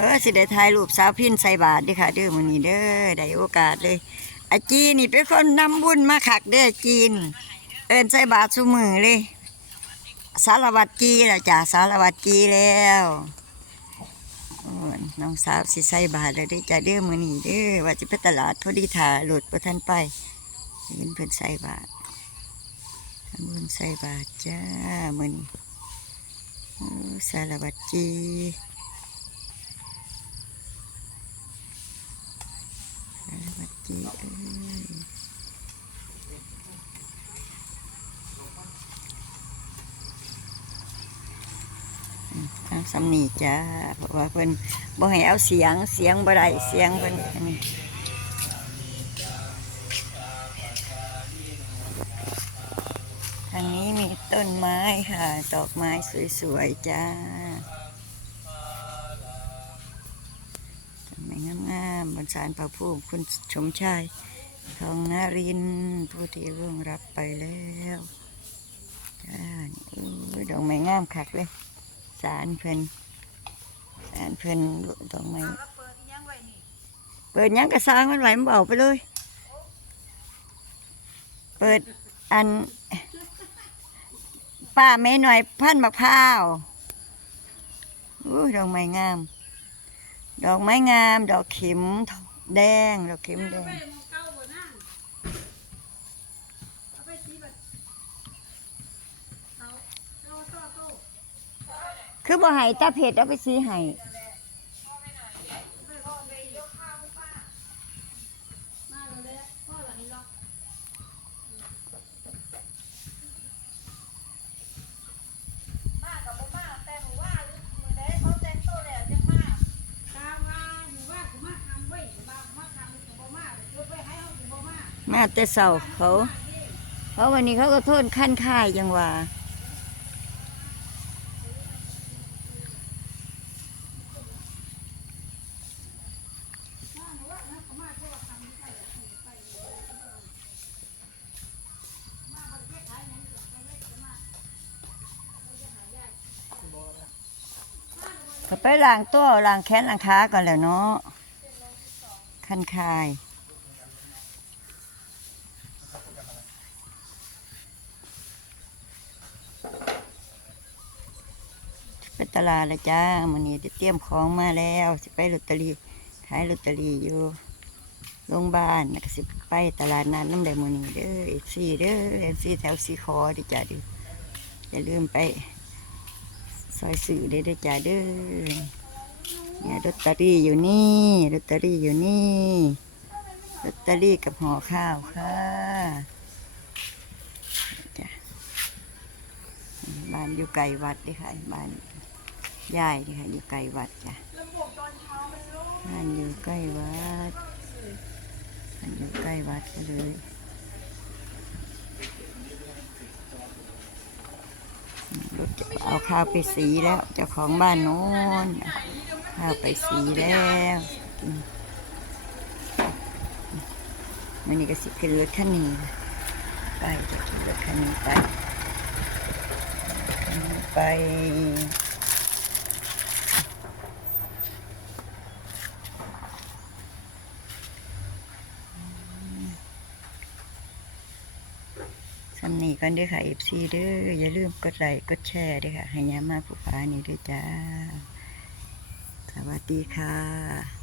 ออสิได้ถ่ายรูปสาวพินใส่บาทด้ค่ะเด้อมื้อนี้เด้อได้โอกาสเลยอาจีนี่เป็นคนนำบุญมาคักเด้อจีน เอิ้นใส่บาทซุมือเลย สารวัตรจีแล้วจ้ะสารวัตรจีแล้วน้องสาวสิใส่บาทแล้วด้จ้ะเด้อมื้อนี้เด้อว่าสิไปตลาดพอดีถ่ารถบ่ทันไปเห็นเพิ่นใส่บาททำบุญใส่บาทจ้ามื้อนี้สารวัตรจีสาร วัตรจีเอ้ยทางสำนีจ้าเพราะว่าเพิ่นบ่ให้เอาเสียงเสียงบ่ได้เสียงเพิ่นอันนี้ทางนี้มีต้นไม้ค่ะ ดอกไม้สวยๆจ้า สารพระภูมิคุณชมชายทองนารินผู้ที่ร่วงรับไปแล้วจ้านี่โอ้ยดอกไม้งามคักเลย สารเพิ่นสารเพิ่นตรงไหนเปิดยังกระซางมันไหวมันเบาไปเลย เปิดอันป้าแม่หน่อยพันมะพร้าวอู้ดอกไม้งาม ดอกไม้งาม ดอกเข็มแดง ดอกเข็มแดงคือบ่ให้ตาเผ็ดเอาไปซีไห้ มาแต่เสาเขา เพราะวันนี้เขาก็โทษขั้นค่ายยังว่าก็ไปล้างตัวล้างแขนล้างขาก่อนแหล้วเนาะคันคาย ตลาดแล้วจ้ามันนี้เตรียมของมาแล้วสิไปลอตเตอรี่ขายลอตเตอรี่อยู่โรงพยาบาลแล้วก็สิไปตลาดนัดน้ำแดงมันนี้เด้อเอฟซีเด้อเอฟซีแถวสีคอเดิจ้าเดิอย่าลืมไปซอยสื่อได้ด้วยจ้าเด้อเนี่ยลอตเตอรี่อยู่นี่ลอตเตอรี่อยู่นี่ลอตเตอรี่กับห่อข้าวค่ะบ้านอยู่ไกลวัดเด้อค่ะบ้าน ยายเด้อค่ะอยู่ไกลวัดจ้ะบ้านอยู่ใกล้วัดบ้านอยู่ใกล้วัดก็เลยรถจะเอาข้าวไปสีแล้วเจ้าของบ้านโน้นข้าวไปสีแล้ววันนี้ก็สิขึ้นรถคันนี้ไปจะขึ้นรถคันนี้ไปคันนี้ไปำนีกันด้วยค่ะเอฟซีเด้ออย่าลืมกดไลค์กดแชร์ด้วยค่ะให้ยามาผู้ฟ้านี่ด้วยจ้า สวัสดีค่ะ